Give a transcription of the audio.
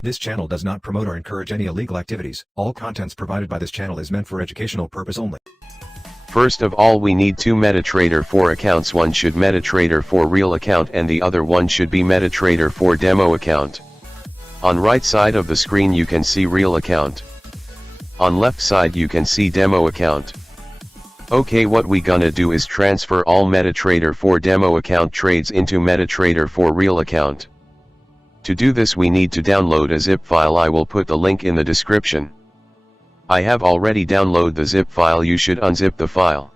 This channel does not promote or encourage any illegal activities. All contents provided by this channel is meant for educational purpose only. First of all, we need two MetaTrader 4 accounts. One should MetaTrader 4 real account and the other one should be MetaTrader 4 demo account. On right side of the screen you can see real account. On left side you can see demo account. Okay, what we gonna do is transfer all MetaTrader 4 demo account trades into MetaTrader 4 real account. To do this we need to download a zip file. I will put the link in the description. I have already downloaded the zip file. You should unzip the file.